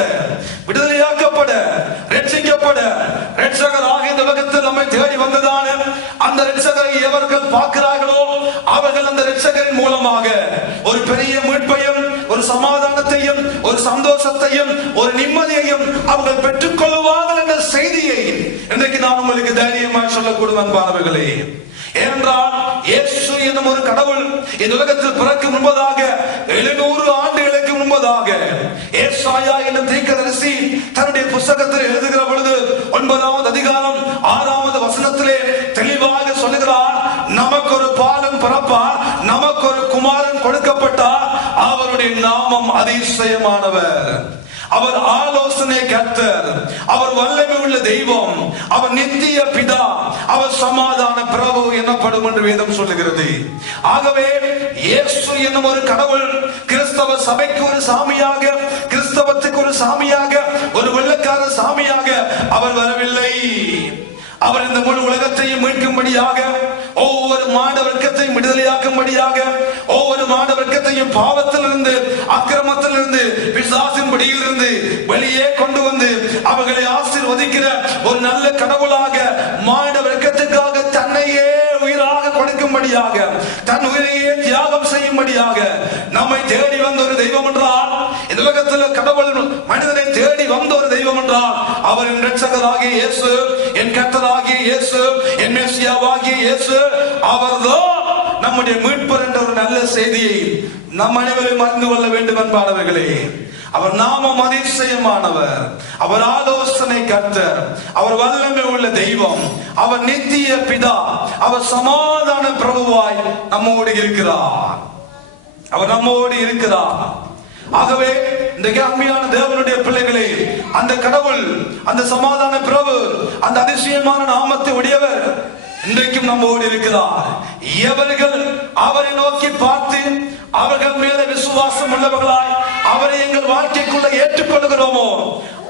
விடுதலையாக்கப்பட, ரட்சிக்கப்பட இரட்சகராக இந்த உலகத்தில் நம்மை தேடி வந்ததான அந்த இரட்சகரை எவர்கள் பார்க்கிறார்களோ அவர்கள் அந்த இரட்சகரின் மூலமாக ஒரு பெரிய மீட்பையும், ஒரு சமாதானத்தையும், ஒரு சந்தோஷத்தையும், ஒரு நிம்மதியையும் அவர்கள் பெற்றுக் கொள்வார்கள் என்ற செய்தியை இன்றைக்கு நான் உங்களுக்கு தைரியமாக சொல்லக்கூடும். அன்பானவர்களே, ஏனென்றால் இயேசு என்னும் ஒரு கடவுள் இந்த உலகத்தில் பிறக்கும் முன்பதாக 700 ஆண்டுகளுக்கு முன்பதாக ஏசாயா என்னும் தீர்க்கதரிசி தன்னுடைய புத்தகத்தில் எழுதுகிற பொழுது 9வது அதிகாரம் 6வது வசனத்திலே தெளிவாக சொல்லுகிறார், நமக்கு ஒரு பாலன் பிறப்பார், நமக்கு ஒரு குமாரன் கொடுக்கப்பட்டார், அவருடைய நாமம் அதிசயமானவர், அவர் ஆலோசனை கர்த்தர், அவர் வல்லமை உள்ள தெய்வம், அவர் நித்திய பிதா, அவர் சமாதான பிரபு எனப்படும் என்று வேதம் சொல்லுகிறது. ஆகவே இயேசு என்னும் ஒரு கடவுள் கிறிஸ்தவ சபைக்கு ஒரு சாமியாக, கிறிஸ்தவத்துக்கு ஒரு சாமியாக, ஒரு வெள்ளக்கார சாமியாக அவர் வரவில்லை. அவர் இந்த முழு உலகத்தையும் மீட்கும்படியாக, ஒவ்வொரு மானிட வர்க்கத்தையும் விடுதலையாக்கும்படியாக, ஒவ்வொரு மானிட வர்க்கத்தையும் பாவத்திலிருந்து, அக்கிரமத்திலிருந்து, பிசாசின் பிடியிலிருந்து வெளியே கொண்டு வந்து அவர்களை ஆசீர்வதிக்கிற ஒரு நல்ல கடவுளாக, மானிட வர்க்கத்துக்காக தன்னையே உயிராக கொடுக்கும்படியாக, தன் உயிரையே தியாகம் செய்யும்படியாக நம்மை தேடி வந்த ஒரு தெய்வம் என்றால், இந்த உலகத்தில் கடவுள் மனிதனை தேடி வந்த ஒரு தெய்வம் என்றால் அவரின் இரட்சகராகிய இயேசு, என் கர்த்தராகிய இயேசு, என் மெசியாவாகிய இயேசு, அவர்தான் நம்முடைய மீட்பர் என்ற ஒரு நல்ல செய்தியை நம் அனைவரும் அறிந்து கொள்ள வேண்டும். அன்பானவர்களே, அவர் நாமம் அதிசயமானவர், அவர் ஆலோசனை கர்த்தர், அவர் வல்லமை உள்ள தெய்வம், அவர் நித்திய பிதா, அவர் சமாதான பிரபுவாய் நம்மோடு இருக்கிறார், அவர் நம்மோடு இருக்கிறார். ஆகவே இந்த அருமையான தேவனுடைய பிள்ளைகளே, அந்த கடவுள், அந்த சமாதான பிரபு, அந்த அதிசயமான நாமத்தை உடையவர் இன்றைக்கும் நம்மோடு இருக்கிறார். எவர்கள் அவரை நோக்கி பார்த்து அவர்கள் மேல விசுவாசம் உள்ளவர்களாய் அவரை எங்கள் வாழ்க்கைக்குள்ள ஏற்றுக்கொள்கிறோமோ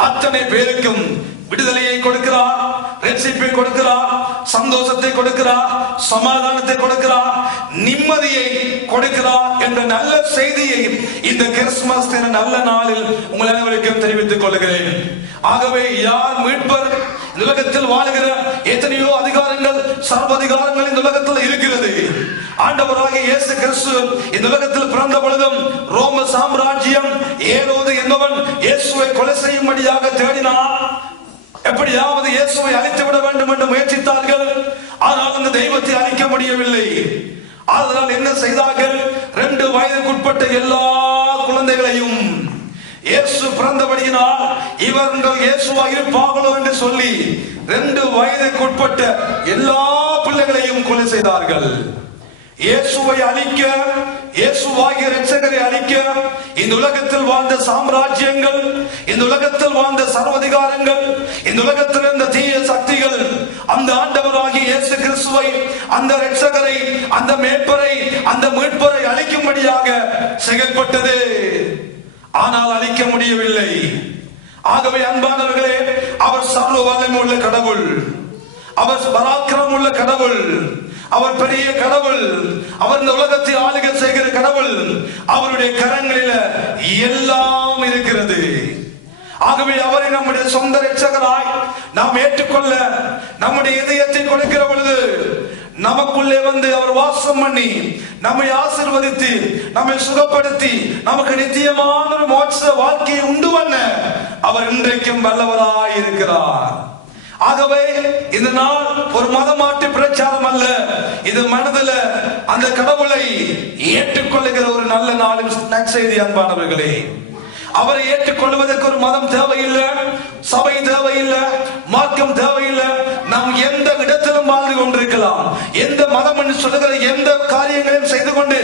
அத்தனை பேருக்கும் விடுதலையை கொடுக்கிறார், ரட்சிப்பை கொடுக்கிறார், சந்தோஷத்தை கொடுக்கிறார், சமாதானத்தை கொடுக்கிறார், நிம்மதியை கொடுக்கிறார் என்ற நல்ல செய்தியை இந்த கிறிஸ்துமஸ் என்ற நல்ல நாளில் உங்கள் அனைவருக்கும் தெரிவித்துக் கொள்கிறேன். ஆகவே யார் மீட்பர்? இந்த உலகத்தில் வாழ்கிற எத்தனையோ அதிகாரங்கள், சர்வதிகாரங்கள் இந்த உலகத்தில் இருக்கிறது. ஆண்டவராகிய இயேசு கிறிஸ்து இந்த உலகத்தில் பிறந்த பொழுதும் ரோம சாம்ராஜ்யம் ஏரோது என்பவன் இயேசுவை கொலை செய்யும்படியாக தேடினார். எப்படியாவது இயேசுவை அழித்து விட வேண்டும் என்று முயற்சித்தார்கள். ஆனால் அந்த தெய்வத்தை அழிக்க முடியவில்லை. அதனால் என்ன செய்தார்கள்? 2 வயதுக்குட்பட்ட எல்லா குழந்தைகளையும் இயேசு பிறந்தபடியினால் இவர்கள் இயேசுவா இருப்பார்களோ என்று சொல்லி 2 வயதுக்குட்பட்ட எல்லா பிள்ளைகளையும் கொலை செய்தார்கள். இயேசுவை அழிக்க, இயேசுவாகிய இரட்சகரை அழிக்க இந்த உலகத்தில் வாழ்ந்த சாம்ராஜ்யங்கள், இந்த உலகத்தில் வாழ்ந்த சர்வதிகாரங்கள், இந்த உலகத்தில் இருந்த தீய சக்திகள் அந்த ஆண்டவராகிய இயேசு கிறிஸ்துவை, அந்த இரட்சகரை, அந்த மேய்ப்பரை, அந்த மீட்பரை அழிக்கும்படியாக செயல்பட்டது. ஆனால் அழிக்க முடியவில்லை. ஆகவே அன்பானவர்களே, அவர் சர்வ வல்லமை உள்ள கடவுள், அவர் பராக்கிரமம் உள்ள கடவுள், அவர் பெரிய கடவுள், அவர் இந்த உலகத்தை ஆளுகை செய்கிற கடவுள். அவருடைய கரங்களில் எல்லாம் இருக்கிறது. ஆகவே அவரை நம்முடைய சொந்த இரட்சகராய் நாம் ஏற்றுக்கொள்ள நம்முடைய இதயத்தை கொடுக்கிற பொழுது நமக்குள்ளே வந்து அவர் வாசம் பண்ணி நம்மை ஆசீர்வதித்து நம்மை சுகப்படுத்தி நமக்கு நித்தியமான ஒரு மோட்ச வாழ்க்கையை உண்டு பண்ண அவர் இன்றைக்கும் வல்லவராய் இருக்கிறார். ஆகவே இந்த நாள் ஒரு மதமாற்று பிரச்சாரம் அல்ல, இது மனதில் அந்த கடவுளை ஏற்றுக்கொள்ளுகிற ஒரு நல்ல நாளின் நற்செய்தி. அன்பானவர்களே, அவரை ஏற்றுக்கொள்வதற்கு ஒரு மதம் தேவையில்லை, சபை தேவையில்லை, மார்க்கம் தேவையில்லை. நாம் எந்த இடத்திலும் வாழ்ந்து கொண்டிருக்கலாம், எந்த மதம் என்று சொல்லுகிற எந்த காரியங்களையும் செய்து கொண்டு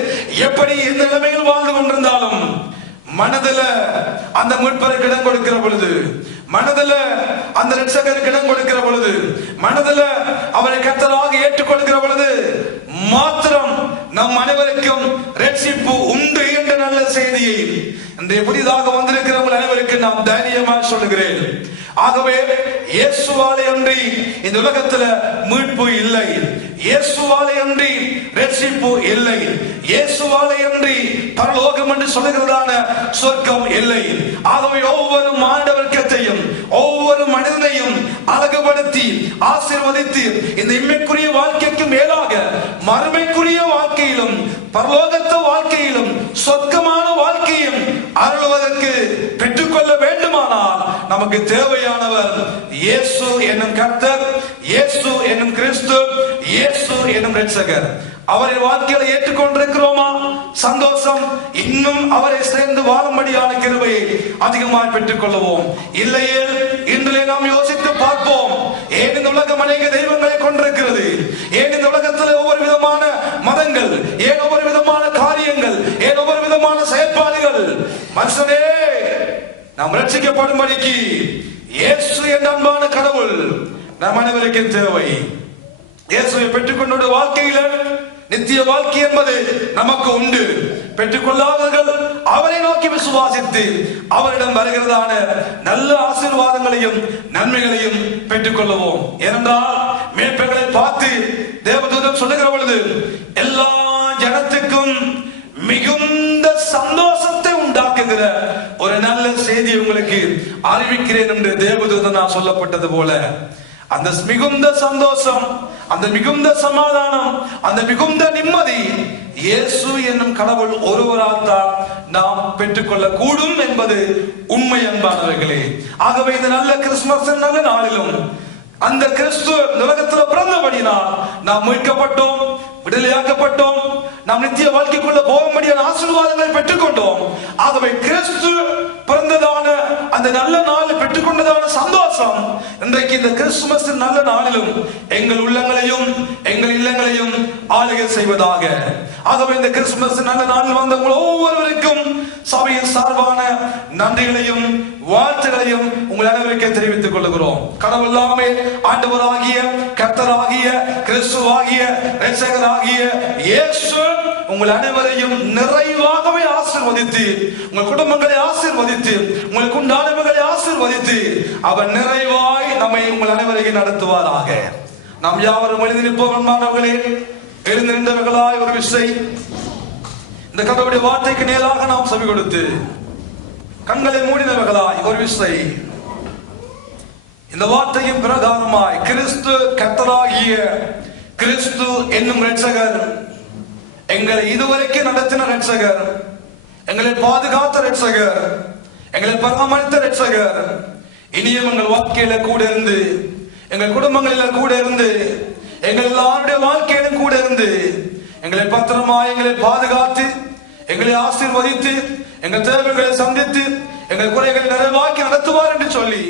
எப்படி எந்த நிலைமையில் வாழ்ந்து கொண்டிருந்தாலும் மனதில் அந்த மீட்பருக்கு இடம் கொடுக்கிற பொழுது, மனதில் அந்த இரட்சகருக்கு இடம் கொடுக்கிற பொழுது, மனதில் அவரை கர்த்தராக ஏற்றுக்கொள்கிற பொழுது மாத்திரம் நம் அனைவருக்கும் ரட்சிப்பு உண்டு என்ற நல்ல செய்தியை இன்றைய புதிதாக வந்திருக்கிறவர்கள் அனைவருக்கு நாம் தைரியமாக சொல்லுகிறேன். ஆகவே இயேசுவாலே அன்றி இந்த உலகத்துல மீட்பு இல்லை, இயேசுவாலே அன்றி ரட்சிப்பு இல்லை, இயேசுவாலே அன்றி பரலோகம் என்று சொல்லுகிறதான சொர்க்கம் இல்லை. ஆகவே ஒவ்வொரு மாண்டவர்க்கத்தையும் ஒவ்வொரு மனிதனையும் அழகுபடுத்தி ஆசீர்வதித்து இந்த இம்மைக்குரிய வாழ்க்கைக்கு மேலாக மறுமைக்குரிய வாழ்க்கையிலும் பரலோகத்த வாழ்க்கையிலும் சொர்க்கமான வாழ்க்கையும் அருள்வதற்கு பெற்றுக்கொள்ள வேண்டுமானால் நமக்கு தேவையானவர் இயேசு என்னும் கர்த்தர், இயேசு என்னும் கிறிஸ்து, இயேசு என்னும் இரட்சகர். அவரின் வாழ்க்கையை ஏற்றுக்கொண்டிருக்கிறோமா? சந்தோஷம். இன்னும் அவரை சேர்ந்து வாழும்படியான கிருபையை அதிகமாக பெற்றுக் கொள்வோம். இல்லையே இன்றைய நாம் யோசித்து பார்ப்போம், ஏன் இந்த உலகம் அநேக தெய்வங்களை கொண்டிருக்கிறது? ஏன் இந்த உலகத்தில் ஒவ்வொரு விதமான மதங்கள், ஏன் ஒவ்வொரு விதமான காரியங்கள், ஏன் ஒவ்வொரு விதமான செயற்பாடுகள்? மனுஷனே, நாம் ரட்சிக்கப்படும்படிக்கு இயேசு என்ற அன்பான கடவுள் நம் அனைவருக்கு தேவை. இயேசுவை பெற்றுக்கொண்ட வாழ்க்கையில நித்திய வாழ்க்கை என்பது நமக்கு உண்டு. பெற்றுக்கொள்ளாதவர்கள் அவரை நோக்கி விசுவாசித்து அவரிடம் வருகிறதான நல்ல ஆசீர்வாதங்களையும் நன்மைகளையும் பெற்றுக் கொள்ளுவோம். ஏனென்றால் மேய்ப்பர்களை பார்த்து தேவதூதன் சொல்லுகிற பொழுது எல்லா ஜனத்துக்கும் மிகுந்த சந்தோஷத்தை உண்டாக்குகிற ஒரு நல்ல செய்தி உங்களுக்கு அறிவிக்கிறேன் என்று தேவதூதனால் சொல்லப்பட்டது போல அந்த மிகுந்த சந்தோஷம், அந்த மிகுந்த சமாதானம், அந்த மிகுந்த நிம்மதி இயேசு என்னும் கடவுள் ஒருவரால் தான் நாம் பெற்றுக்கொள்ள கூடும் என்பது உண்மை. அன்பானவர்களே, ஆகவே இந்த நல்ல கிறிஸ்துமஸ் நல்ல நாளிலும் அந்த கிறிஸ்து உலகத்தில் பிறந்தபடினால் நாம் மீட்கப்பட்டோம், விடுதலையாக்கப்பட்டோம், நாம் நித்திய வாழ்க்கைக்குள்ள போகும்படியான ஆசீர்வாதங்களை பெற்றுக்கொண்டோம். ஆகவே கிறிஸ்து பிறந்ததான அந்த நல்ல நாளில் பெற்றுக்கொண்டதான சந்தோஷம் இன்றைக்கு இந்த கிறிஸ்துமஸ் நல்ல நாளிலும் எங்கள் உள்ளங்களையும் எங்கள் இல்லங்களையும் ஆளுகை செய்வதாக. ஆகவே இந்த கிறிஸ்துமஸ் நல்ல நாளில் வந்தவங்க ஒவ்வொருவருக்கும் சபையின் சார்பான நன்றிகளையும் வாழ்த்துகளையும் உங்கள் அனைவருக்கே தெரிவித்துக் கொள்கிறோம். கடவுள் எல்லாமே ஆண்டவராகிய கர்த்தராகிய கிறிஸ்துவாகிய இரட்சகராகிய இயேசு உங்கள் அனைவரையும் நிறைவாகவே ஆசீர்வதித்து, உங்கள் குடும்பங்களை ஆசீர்வதித்து, உங்களுக்கு உண்டானவர்களை ஆசீர்வதித்து அவர் நிறைவாய் நம்மை உங்கள் அனைவரையும் நடத்துவாராக. நாம் யாவரும் எழுதி நிற்பவர்களே, எழுந்து நின்றவர்களாய் ஒரு விசை இந்த கடவுளுடைய வார்த்தைக்கு நேராக நாம் செவி கொடுத்து கண்களை மூடினவர்களாய் ஒரு விசை இந்த வார்த்தையின் பிரகாரமாய் கிறிஸ்து கர்த்தராகிய கிறிஸ்து என்னும் இரட்சகர், எங்களை இதுவரைக்கும் நடத்தின இரட்சகர், எங்களை பாதுகாத்த இரட்சகர், எங்களை பராமரித்த இரட்சகர், இனியும் எங்கள் வாழ்க்கையில கூட இருந்து, எங்கள் குடும்பங்களில கூட இருந்து, எங்கள் எல்லாருடைய வாழ்க்கையிலும் கூட இருந்து எங்களை பத்திரமாய் எங்களை பாதுகாத்து, எங்களை ஆசீர்வதித்து, எங்கள் தேவைகளை சந்தித்து, எங்கள் எங்கள் குறைகள் நிறைவாக்கி நடத்துவார் என்று சொல்லி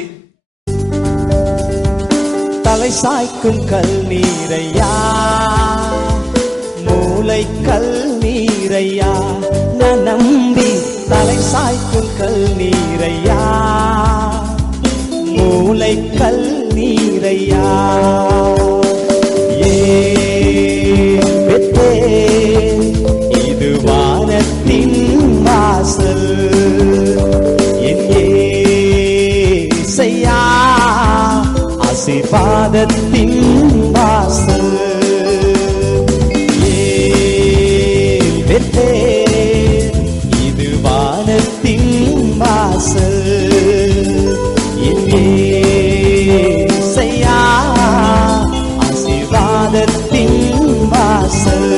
தலை சாய்க்கும் கல் நீரையா, மூளை கல் நீரையா, நான் நம்பி தலை சாய்க்கும் கல் நீரையா, மூளை கல் நீரையா. இது வானத்தின் வாசல், என் ஏசையா ஆசீர்வாதத்தின் வாசல். இது வானத்தின் வாசல், என் ஏசையா ஆசீர்வாதத்தின் வாசல்.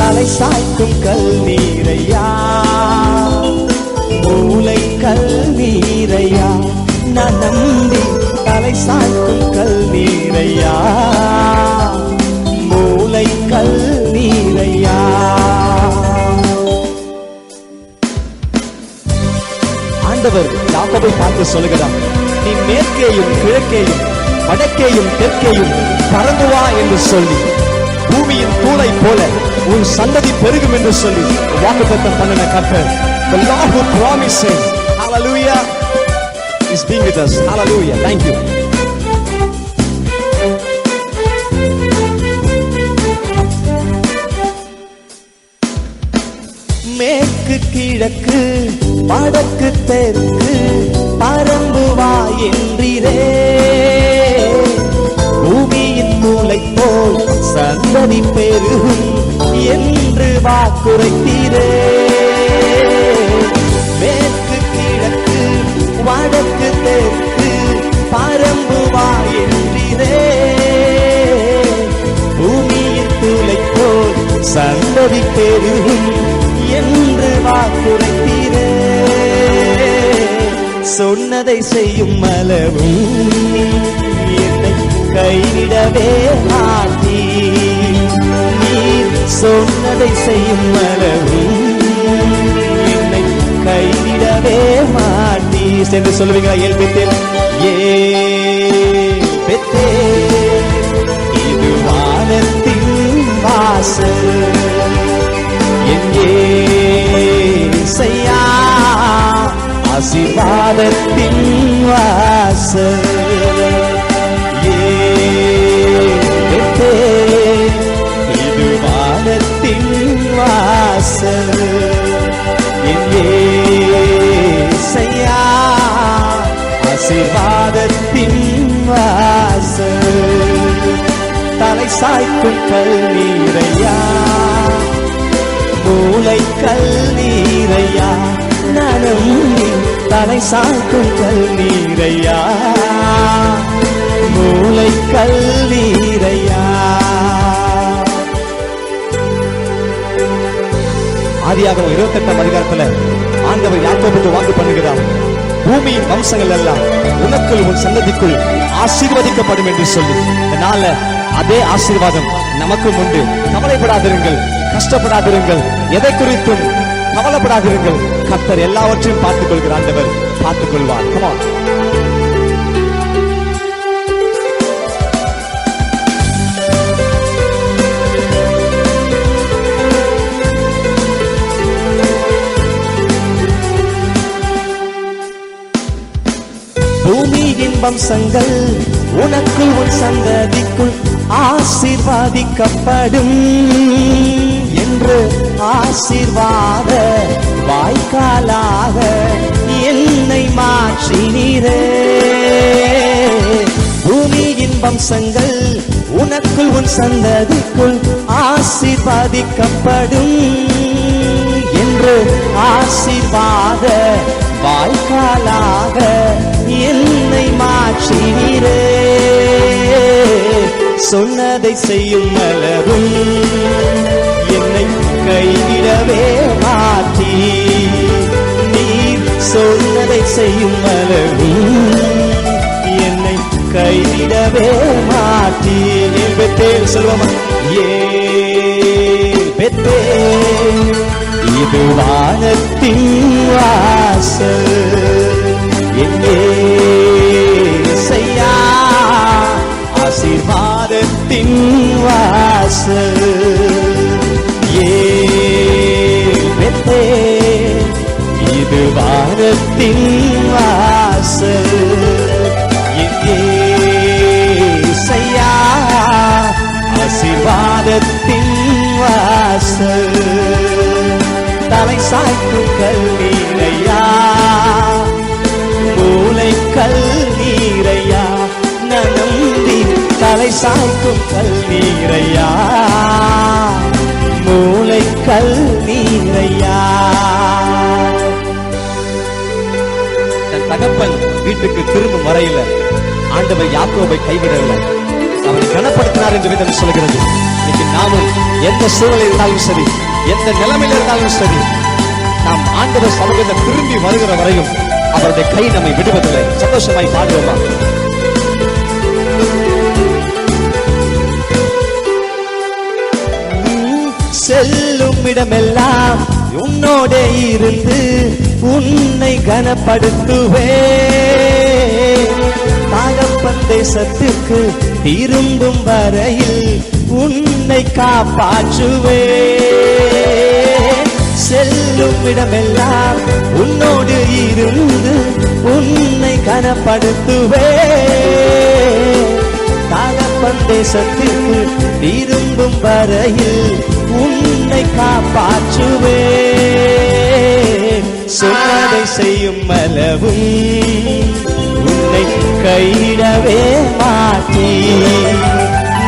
தலை சாய்க்கும் கல் நீரையா, மூளை கல் நீரையா, நான் நம்பி தலை சாய்க்கும் கல் நீரையா, மூளை கல் நீரையா. ஆண்டவர் யாக்கோபை பார்த்து சொல்லுகிறார், நீ மேற்கேயும் கிழக்கேயும் வடக்கேயும் தெற்கேயும் பறந்து வா என்று சொல்லி, பூமியின் தூளை போல உன் சந்ததி பெருகும் என்று சொல்லி வாக்குத்தத்தம் பண்ணின கர்த்தர். The Lord who promises, hallelujah, is being with us. Hallelujah. Thank you. மேற்கு கிழக்கு வடக்கு தெற்கு பறந்து வா என்றீரே, பூமியின் மூளை போல் சந்ததி பெருகும் என்று வாக்குரைத்தீரே. மேற்கு கிழக்கு வடக்கு தெற்கு பறந்து வா என்றீரே, பூமியின் மூளை போல் சந்ததி பெருகும் என்று வாக்குரைத்தீரே. சொன்னதை செய்யும் அளவும் என்னை கைவிடவே மாட்டீ, நீர் சொன்னதை செய்யும் அளவும் என்னை கைவிடவே மாட்டீ என்று சொல்லுவீங்களா? ஏல்பெத்தேல் ஏல்பெத்தேல், இது வானத்தின் வாசல், என் ஏசையா ஆசீர்வாதத்தின் வாசல். இது வானத்தின் வாசல், என் ஏசையா ஆசீர்வாதத்தின் வாசல். தலை சாய்க்கும் கல் நீரையா, மூளை கல் நீரையா, நானும் தலை சாய்க்கும் கல் நீரையா, மூளை கல் நீரையா. ஆதியாகமம் 28ஆம் அதிகாரத்துல ஆண்டவர் யாக்கோபுக்கு வாக்கு பண்ணுகிறார், பூமியின் வம்சங்கள் எல்லாம் உனக்குள் உன் சந்ததிக்குள் ஆசீர்வதிக்கப்படும் என்று சொல்லி. இதனால அதே ஆசீர்வாதம் நமக்கும் உண்டு. கவலைப்படாதிருங்கள், கஷ்டப்படாதிருங்கள், எதை குறித்தும் கவலைப்படாதிருங்கள். கர்த்தர் எல்லாவற்றையும் பார்த்துக் கொள்கிற ஆண்டவர் பார்த்துக் கொள்வார். Come on. பூமியின் வம்சங்கள் உனக்குள் உன் சந்ததிக்குள் ஆசீர்வாதிக்கப்படும் என்று ஆசீர்வாத வாய்க்காலாக என்னை மாற்றினீரே. பூமியின் வம்சங்கள் உனக்குள் உன் சந்ததிக்குள் ஆசீர்வாதிக்கப்படும் என்று ஆசீர்வாத வாய்க்காலாக என்னை மாற்றினீரே. சொன்னதை செய்யும் அளவும் என்னை கைவிடவே மாட்டீ, நீர் சொன்னதை செய்யும் அளவும் என்னை கைவிடவே மாட்டீ. ஏல்பெத்தேல் சொல்லுவோமா? ஏல்பெத்தேல், இது வானத்தின் வாசல், ஆசீர்வாதத்தின் வாசல் இயேசையா, ஆசீர்வாதத்தின் வாசல். தலை சாய்க்கும் கல்லீரையா, மூளை கல்லீரையா, நம்பி தலை சாய்க்கும் கல்லீரையா, மூளை கல்லீரையா. தன் தகப்பன் வீட்டுக்கு திரும்பும் வரையில ஆண்டவர் யாக்கோபை கைவிடவில்லை, அவனை கனப்படுத்தினார் என்று வேதம் சொல்கிறது. இன்னைக்கு நாமும் எந்த சூழலில் இருந்தாலும் சரி, எந்த நிலைமையில் இருந்தாலும் சரி, நாம் ஆண்டவர் சமூகத்தில் திரும்பி வருகிற வரையும் அவருடைய கை நம்மை விடுவதில்லை. சந்தோஷமாய் பாடுவோமா? செல்லும் இடமெல்லாம் உன்னோட இருந்து உன்னை கனப்படுத்துவே, தகப்பன் தேசத்துக்கு திரும்பும் வரையில் உன்னை காப்பாற்றுவே. செல்லும் இடமெல்லாம் உன்னோடு இருந்து உன்னை கனப்படுத்துவே, தகப்பன் தேசத்துக்கு திரும்பும் வரையில் உன்னை காப்பாற்றுவே. சொன்னதை செய்யும் அளவும் உன்னை கையிடவே மாட்டே,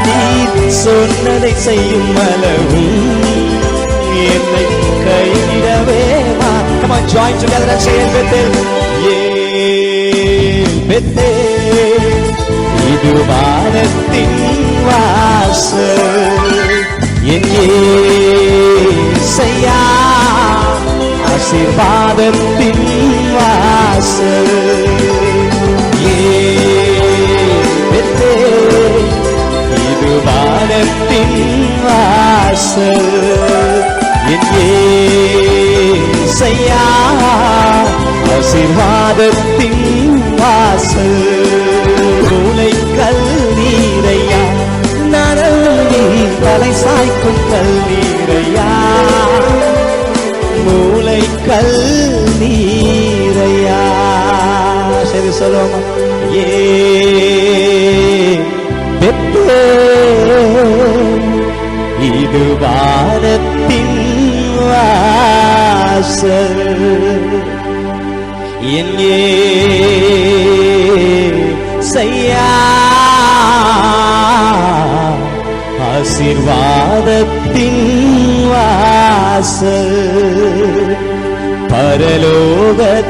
நீ சொன்னதை செய்யும் அளவும் என்னை கையிடவே மாட்டே. Come on, join together and say it with it. Bethel, இது வானத்தின் வாசல், என் இயேசையா, ஆசீர்வாதத்தின் வாசல். Bethel, இது வானத்தின் வாசல், என் இயேசையா, ஆசீர்வாதத்தின் வாசல். மூளை கல்லீரையா, நரம்பி தலை சாய்க்கும் கல்லீரையா, மூளை கல்லீரையா. சரி சொல்லுவோமா? இது வானத்தின் வாசல், என் இயேசையா, ஆசீர்வாதத்தின் வாசல், பரலோகத்தின்